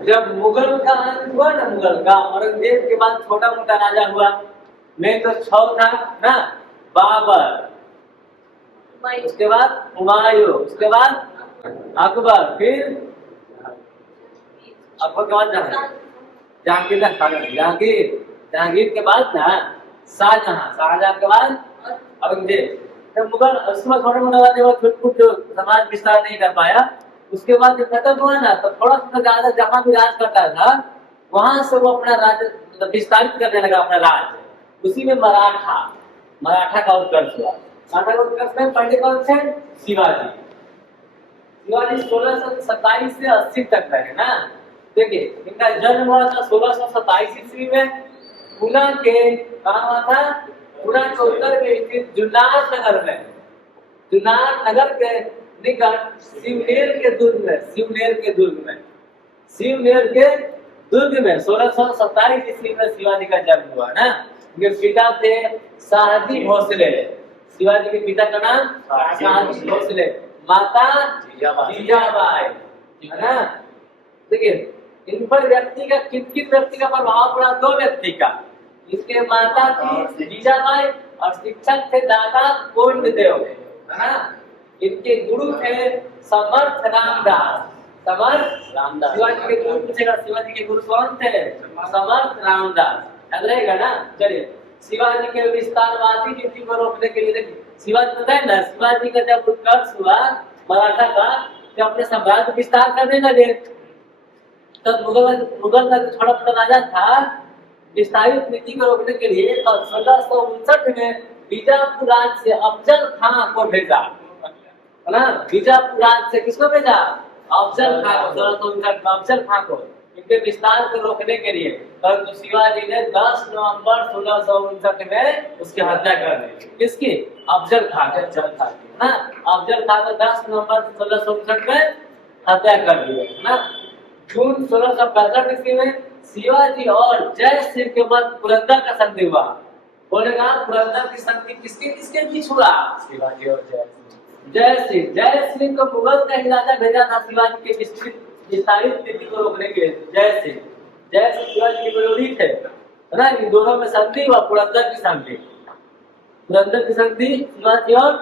जब मुगल का अंत हुआ ना, मुगल का औरंगजेब के बाद छोटा मोटा राजा हुआ, मैं तो 6 था ना, बाबर, उसके बाद हुमायूं, उसके बाद अकबर, फिर अकबर के बाद जहांगीर, जहांगीर, जहांगीर के बाद ना शाहजहां, शाहजहां के बाद औरंगजेब। जब मुगल उसमें छोटे मोटे वाले वो छुट जो समाज विस्तार नहीं कर पाया, उसके बाद जब खत्म हुआ ना तो थोड़ा सा ज्यादा जहां भी राज करता था वहां से वो अपना राज्य मतलब विस्तारित करने लगा अपना राज्य। उसी में मराठा, मराठा का उत्कर्ष हुआ। मराठा का उत्कर्ष में पहले कौन थे? शिवाजी। शिवाजी 1627 से 80 तक रहे ना। देखिए इनका जन्म हुआ था 1627 ईस्वी में, पुणे के कहाँ हुआ था? पुणे के उत्तर में स्थित जुन्नर नगर में, जुन्नर नगर के निकट शिवनेर के दुर्ग में, शिवनेर के दुर्ग में, शिवनेर के दुर्ग में 1627 ईस्वी में शिवाजी का जन्म हुआ ना। उनके पिता थे शाहजी भोसले, शिवाजी के पिता का नाम शाहजी भोसले, माता जीजाबाई, है ना। देखिए इन पर व्यक्ति का किन किन व्यक्ति का प्रभाव पड़ा? 2 व्यक्ति का। इसके माता थी जीजाबाई और शिक्षक थे दादा कोंडदेव, है ना। इनके गुरु थे समर्थ रामदास, समर्थ रामदास। शिवाजी के गुरु पूछेगा शिवाजी के गुरु कौन थे? समर्थ रामदास, याद रहेगा ना। चलिए शिवाजी के विस्तारवादी नीति को रोकने के लिए देखिए शिवाजी बताए ना, शिवाजी का जब उत्कर्ष हुआ मराठा का, जब अपने साम्राज्य विस्तार करने लगे तब मुगल का जो छोटा मोटा राजा था विस्तारित नीति को रोकने के लिए 1659 में बीजापुर राज्य से अफजल खां को भेजा, है ना। बीजापुर राज्य से किसको भेजा? अफजल खां को, 1659 में अफजल खां को, इनके विस्तार को रोकने के लिए। परंतु शिवाजी ने 10 नवंबर 1659 में उसकी हत्या कर दी। किसकी? अफजल खां के, ना। अफजल खां को 10 नवंबर 1659 में हत्या कर दी, है ना। जून 1665 ईस्वी में शिवाजी और जय सिंह के मध्य पुरंदर का संधि हुआ। बोलेगा पुरंदर की संधि किसके किसके बीच हुआ? शिवाजी और जय सिंह। जय सिंह, जय सिंह को मुगल का राजा भेजा था शिवाजी के विस्तारित नीति को रोकने के लिए। जय सिंह, जय सिंह शिवाजी के विरोधी थे, है ना। इन दोनों में संधि हुआ, पुरंदर की संधि, पुरंदर की संधि शिवाजी और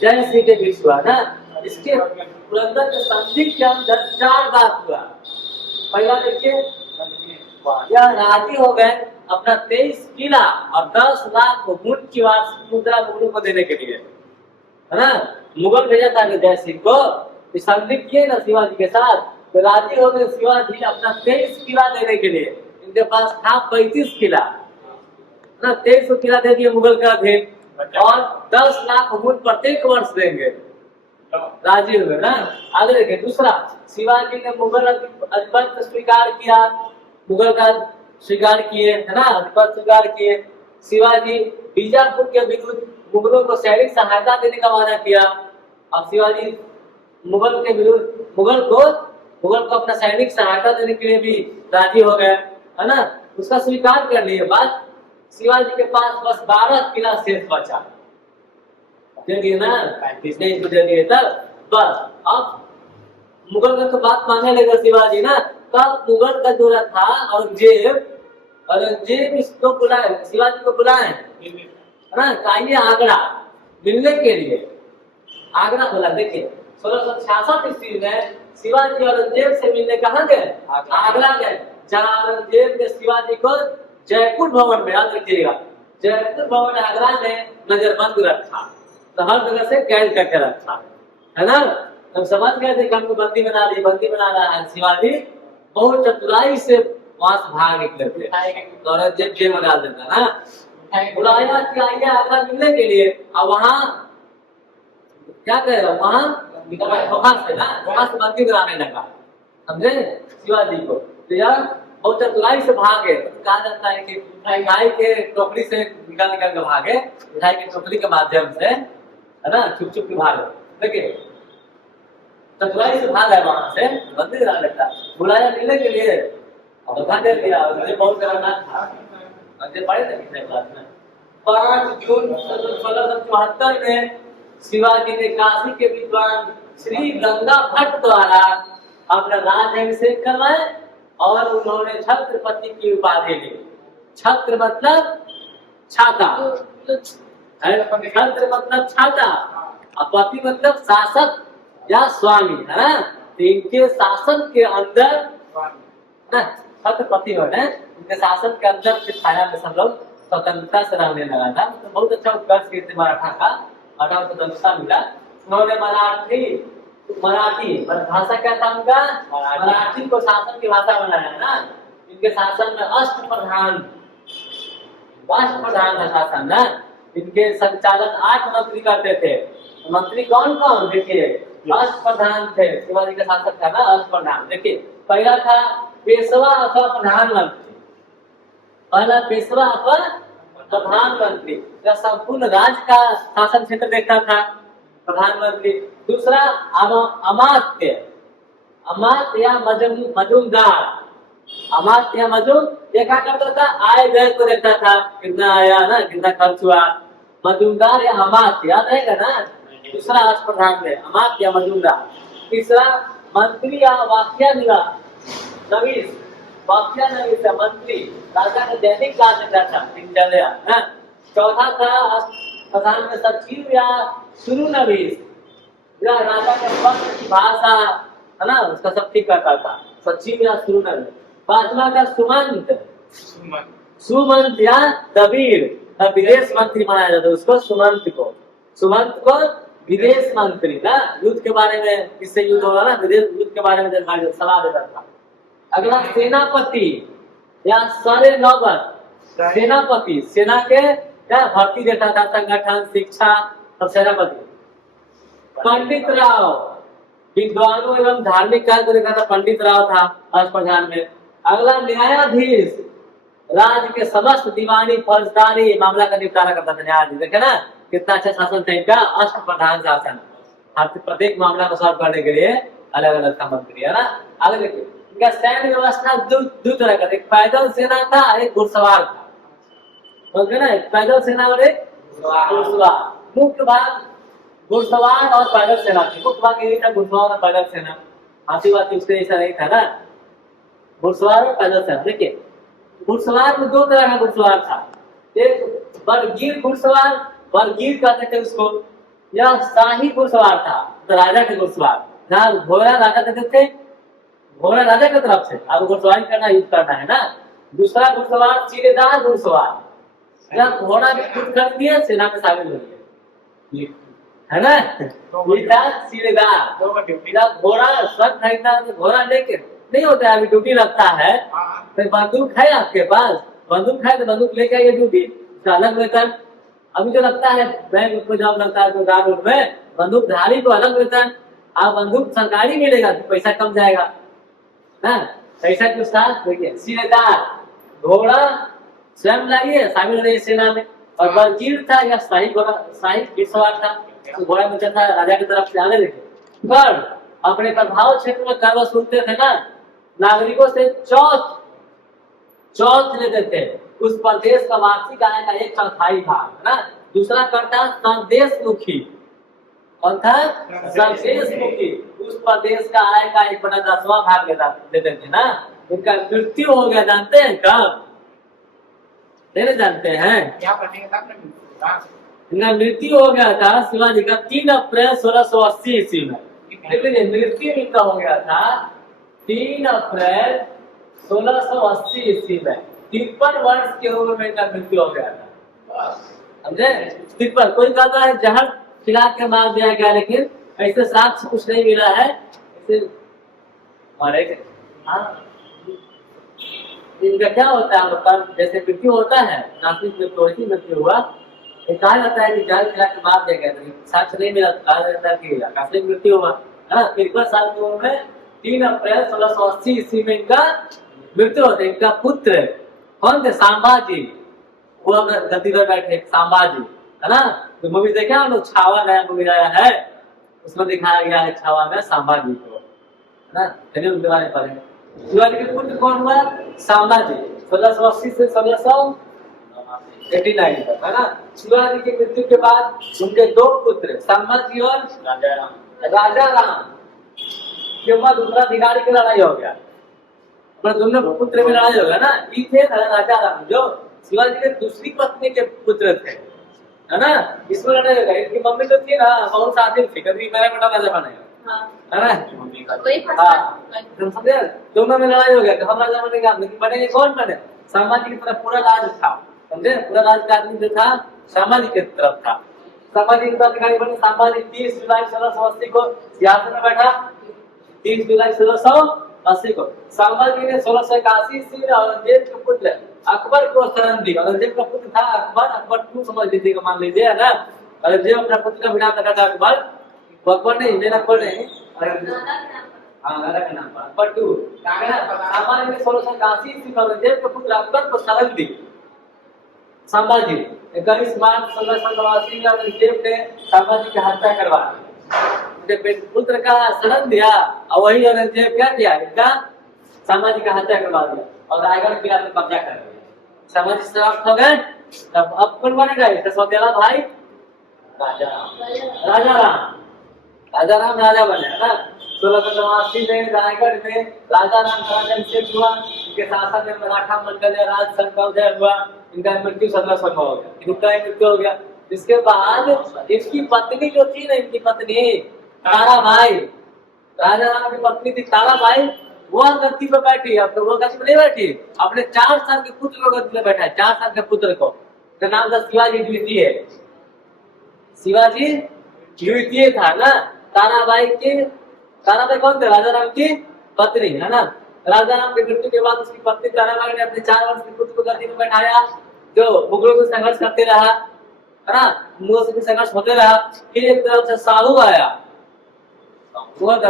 जय सिंह के बीच हुआ ना। इसके पुरंदर के संधि के अंदर 4 बात हुआ। पहला देखिए यह राजी हो गए अपना 23 किला और 10 लाख ऊंट की वार्षिक मुद्रा मुगलों को देने के लिए, है ना। मुगल भेजा था जय सिंह को, संधि किए ना शिवाजी के साथ, तो राजी हो गए शिवाजी अपना 23 किला देने के लिए। इनके पास था 35 किला ना, 23 किला दे दिए मुगल का अधीन और 10 लाख ऊंट प्रत्येक वर्ष देंगे, राजी हुए ना। आगे देखिए दूसरा, शिवाजी ने मुगल अधिपत्य स्वीकार किया, मुगल का स्वीकार किए, है ना, अधिपत्य स्वीकार किए। शिवाजी बीजापुर के विरुद्ध मुगलों को सैनिक सहायता देने का वादा किया। अब शिवाजी मुगल के विरुद्ध मुगल को अपना सैनिक सहायता देने के लिए भी राजी हो गए, है ना। उसका स्वीकार कर लिए। बाद शिवाजी के पास बस 12 किला शेष बचा, दे दिए ना, 35 दे दिए तब बस। अब मुगल का तो बात मानने लगा शिवाजी ना। तब मुगल का जो था औरंगजेब इसको बुलाए, शिवाजी को बुलाए, है ना, आइए आगरा मिलने के लिए। आगरा बोला। देखिए 1666 ईस्वी में शिवाजी औरंगजेब से मिलने कहाँ गए? आगरा गए, जहाँ औरंगजेब ने शिवाजी को जयपुर भवन में, याद रखिएगा, जयपुर भवन आगरा में नजरबंद रखा, तो हर जगह से कैद करके रखा, है ना। हम समझ गए थे कि हमको बंदी बना रहा है शिवाजी। बहुत चतुराई से वहां से भाग निकले थे, तो औरंगजेब जेल में डाल देता ना। बुलाया कि आइए आगरा मिलने के लिए। अब वहाँ क्या करेगा, वहाँ वहां से बंदी बनाने लगा, समझे, शिवाजी को। तो यार बहुत चतुराई से भागे। तो कहा जाता है कि मिठाई के टोकरी से निकल के भागे, मिठाई की टोकरी के माध्यम से, है ना, छुप के भागे। देखिए चतुराई से भागा है, वहां से बंदी बना लेता। बुलाया मिलने के लिए, धोखा दे दिया। मुझे बहुत कराना था, पढ़े थे पिछले क्लास में। 5 जून 1674 में शिवाजी ने काशी के विद्वान श्री गंगा भट्ट द्वारा अपना राज्याभिषेक करवाए और उन्होंने छत्रपति की उपाधि ली। छत्र मतलब छाता, छत्र मतलब छाता, और पति मतलब शासक या स्वामी, है ना। तो इनके शासन के अंदर ना छत्रपति हो गए, इनके शासन के अंदर के छाया में सब लोग स्वतंत्रता से रहने लगा था। तो बहुत अच्छा उत्कर्ष कीर्ति मराठा का, मराठा को स्वतंत्रता मिला। उन्होंने मराठी भाषा क्या था उनका, मराठी को शासन की भाषा बनाया ना। इनके शासन में अष्टप्रधान था शासन ना। इनके संचालन 8 मंत्री करते थे। मंत्री कौन कौन देखिए, अष्टप्रधान थे। शिवाजी का शासक था ना अष्टप्रधान। देखिए पहला था पेशवा अथवा प्रधानमंत्री, पहला पेशवा अथवा प्रधानमंत्री, जो संपूर्ण राज्य का शासन क्षेत्र देखता था, प्रधानमंत्री। दूसरा अमात्य, अमात्य या मजूमदार, अमात्य या ये क्या करता था, आय व्यय को देखता था, कितना आया ना, कितना खर्च हुआ। मजूमदार या अमात्य याद रहेगा ना। दूसरा अष्टप्रधान में अमात्य या मजूमदार। तीसरा मंत्री या वाक्या नवीस, वाक्या नवीस या मंत्री, राजा का दैनिक कार्य करता था, दिनचर्या ना। चौथा था प्रधान में सचिव या शुरू नवीस, राजा के पत्र की भाषा है ना, उसका सब ठीक करता था, सचिव या शुरू नवीस। पांचवा का सुमंत या दबीर, विदेश मंत्री बनाया जाता है उसको, सुमंत को विदेश मंत्री ना। युद्ध के बारे में, किससे युद्ध होगा ना, विदेश युद्ध के बारे में सलाह देता था। अगला सेनापति या सरे नौबत, सेनापति, सेना के क्या भर्ती देता था, संगठन, शिक्षा, सब सेनापति। पंडित राव, विद्वानों एवं धार्मिक कार्य को देखा था, पंडित राव था अष्टप्रधान में। अगला न्यायाधीश, राज्य के समस्त दीवानी फौजदारी मामला का निपटारा करता था न्यायाधीश। देखे ना कितना अच्छा शासन था इनका, अष्टप्रधान शासन। प्रत्येक मामला को सॉल्व करने के लिए अलग अलग था मंत्री, है ना। आगे देखिए इनका सैन्य व्यवस्था दो तरह का, एक पैदल सेना था, एक घुड़सवार था, समझ ना। एक पैदल सेना और एक घुड़सवार। मुख्य भाग घुड़सवार और पैदल सेना थी। मुख्य भाग यही था, घुड़सवार और पैदल सेना। हाथी वाथी उसके ऐसा नहीं था ना, घुड़सवार और पैदल सेना। देखिए घुड़सवार में 2 तरह का घुड़सवार था, एक बरगीर घुड़सवार, बरगीर कहते थे उसको, या शाही घुड़सवार था, तो राजा के घुड़सवार, जहाँ घोड़ा राजा देते थे, घोड़ा राजा की तरफ से, अब घुड़सवारी करना, युद्ध करना है ना। दूसरा घुड़सवार सीरेदार घुड़सवार, जहाँ घोड़ा भी खुद कर दिया, सेना में शामिल हो गया, है ना। सीरेदार घोड़ा स्वयं खरीदना, घोड़ा लेके नहीं होता है, अभी ड्यूटी लगता है, फिर बंदूक है आपके पास, बंदूक है तो बंदूक लेके आइए, ड्यूटी अलग वेतन। अभी जो लगता है बैंक को जॉब लगता है तो गार्ड में, बंदूकधारी को अलग वेतन। आप बंदूक सरकारी मिलेगा तो पैसा कम जाएगा ना। पैसा के साथ देखिए सीरेदार घोड़ा स्वयं लाइए, शामिल रहिए सेना में। और बलकीर था या शाही घोड़ा, शाही घुड़सवार था, तो घोड़ा में था राजा की तरफ से। आगे देखिए कर, अपने प्रभाव क्षेत्र में कर वसूलते थे ना, नागरिकों से चौथ लेते थे। उस प्रदेश का वार्षिक आय का 1/4 था, है ना। दूसरा करता संदेश मुखी, कौन था, संदेश मुखी, उस प्रदेश का आय का 1/10वां भाग लेते थे ना। इनका मृत्यु हो गया, जानते हैं कब, नहीं जानते हैं, इनका मृत्यु हो गया था शिवाजी का 3 अप्रैल 1680 ईस्वी में। मृत्यु इनका हो गया था 3 अप्रैल 1680 ईस्वी में। 53 वर्ष की उम्र में इनका मृत्यु हो गया था, समझे। 53, कोई कहता है जहर खिला के मार दिया गया, लेकिन ऐसे साक्ष्य कुछ नहीं मिला है, इनका क्या होता है, मतलब जैसे मृत्यु होता है, नास्तिक मृत्यु हुआ, कहा जाता है कि जहर खिला के मार दिया गया, साक्ष्य नहीं मिला, कहा जाता है कि आकस्मिक मृत्यु हुआ, है ना। 53 साल की उम्र में 3 अप्रैल 1680 ईस्वी में इनका मृत्यु होता है। इनका पुत्र कौन थे, संभाजी, वो अगर गद्दी पर बैठे, संभाजी, है ना। तो मूवी देखे हम लोग, छावा नया मूवी आया है, उसमें दिखाया गया है छावा में संभाजी को, है ना। चलिए उनके बारे में पढ़ेंगे। शिवाजी के पुत्र कौन हुआ, संभाजी, 1680 से 1689 तक, है ना। शिवाजी की मृत्यु के बाद उनके 2 पुत्र संभाजी और राजा राम, केवल उत्तराधिकारी की लड़ाई हो गया, पर दोनों पुत्र में लड़ाई हो गया ना। ये थे ना राजा राम जो शिवाजी के दूसरी पत्नी के पुत्र थे, है ना। इसमें लड़ाई हो गया। इनकी मम्मी तो थी ना बहुत शातिर थी, कभी मेरा बेटा राजा बनेगा, है ना। हाँ, तुम समझे, दोनों में लड़ाई हो गया कि हम राजा बनेगा, लेकिन बनेंगे कौन बने, संभाजी की तरफ पूरा राज था, समझे। पूरा राज का आदमी जो था संभाजी की तरफ था। संभाजी के अधिकारी बने। संभाजी 30 जुलाई 1680 को सिंहासन में बैठा। 30 जुलाई 1680 को संभाजी ने 1681 ईस्वी में औरंगजेब के पुत्र अकबर को शरण दी। औरंगजेब का पुत्र था अकबर, अकबर क्यों समझ लीजिएगा, मान लीजिए, है ना। औरंगजेब अपना पुत्र का नाम रखा था अकबर। अकबर नहीं, मेरा अकबर नहीं, हाँ राजा का नाम अकबर टू। संभाजी ने 1681 ईस्वी में औरंगजेब के पुत्र अकबर को शरण दी। संभाजी 21 मार्च 1689 में औरंगजेब ने संभाजी की हत्या करवा दी। पुत्र का शरण दिया और वही औरंगजेब क्या किया, इनका संभाजी का हत्या करवा दिया और रायगढ़ किला पर कब्जा कर लिया। संभाजी समाप्त हो गए। तब अब कौन बनेगा, इसका सौतेला भाई राजा राम। राजा राम राजा बने, है ना। 1689 में रायगढ़ में राजा राम का राज्याभिषेक हुआ। इनके शासन में मराठा मंडल या राज संघ का उदय हुआ। इनका मृत्यु 1700 में हो गया, इनका मृत्यु हो गया। इसके बाद इसकी पत्नी जो थी ना, इनकी पत्नी ताराबाई, राजा राम की पत्नी थी ताराबाई, वो गद्दी पे बैठी। अब तो वो गद्दी पे नहीं बैठी, अपने 4 साल के पुत्र को गद्दी पे बैठा है। 4 साल के पुत्र को, उसका नाम था शिवाजी द्वितीय। शिवाजी द्वितीय था ना। ताराबाई कौन थे, राजा राम की पत्नी, है ना। राजा राम की मृत्यु के बाद उसकी पत्नी ताराबाई ने अपने 4 वर्ष के पुत्र को गद्दी पे बैठाया, जो मुगलों से संघर्ष करते रहा, है ना। मुगलों से संघर्ष होते रहा। फिर एक तरफ से साहू आया,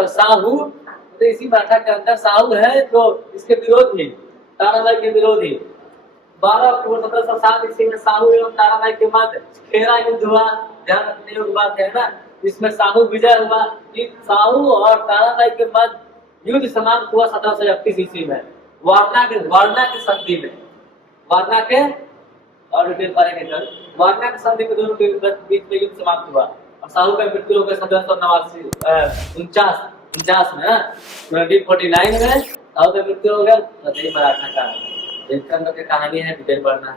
साहू तो इसी भाषा के अंदर साहू है जो इसके विरोधी, ताराबाई के विरोधी। 12 अक्टूबर 1707 ईस्वी में साहू एवं ताराबाई के मध्य खेरा युद्ध हुआ। ध्यान रखने योग्य बात है ना, इसमें साहू विजय हुआ। साहू और ताराबाई के मध्य युद्ध समाप्त हुआ 1731 ईस्वी में वारणा के संधि में। वारणा के और वारणा के संधि में दोनों के बीच में युद्ध समाप्त हुआ और साहू का मृत्यु हो गया 1749 में, 1949 में साहू का मृत्यु हो गया। मराठा का कहानी है, डिटेल पढ़ना।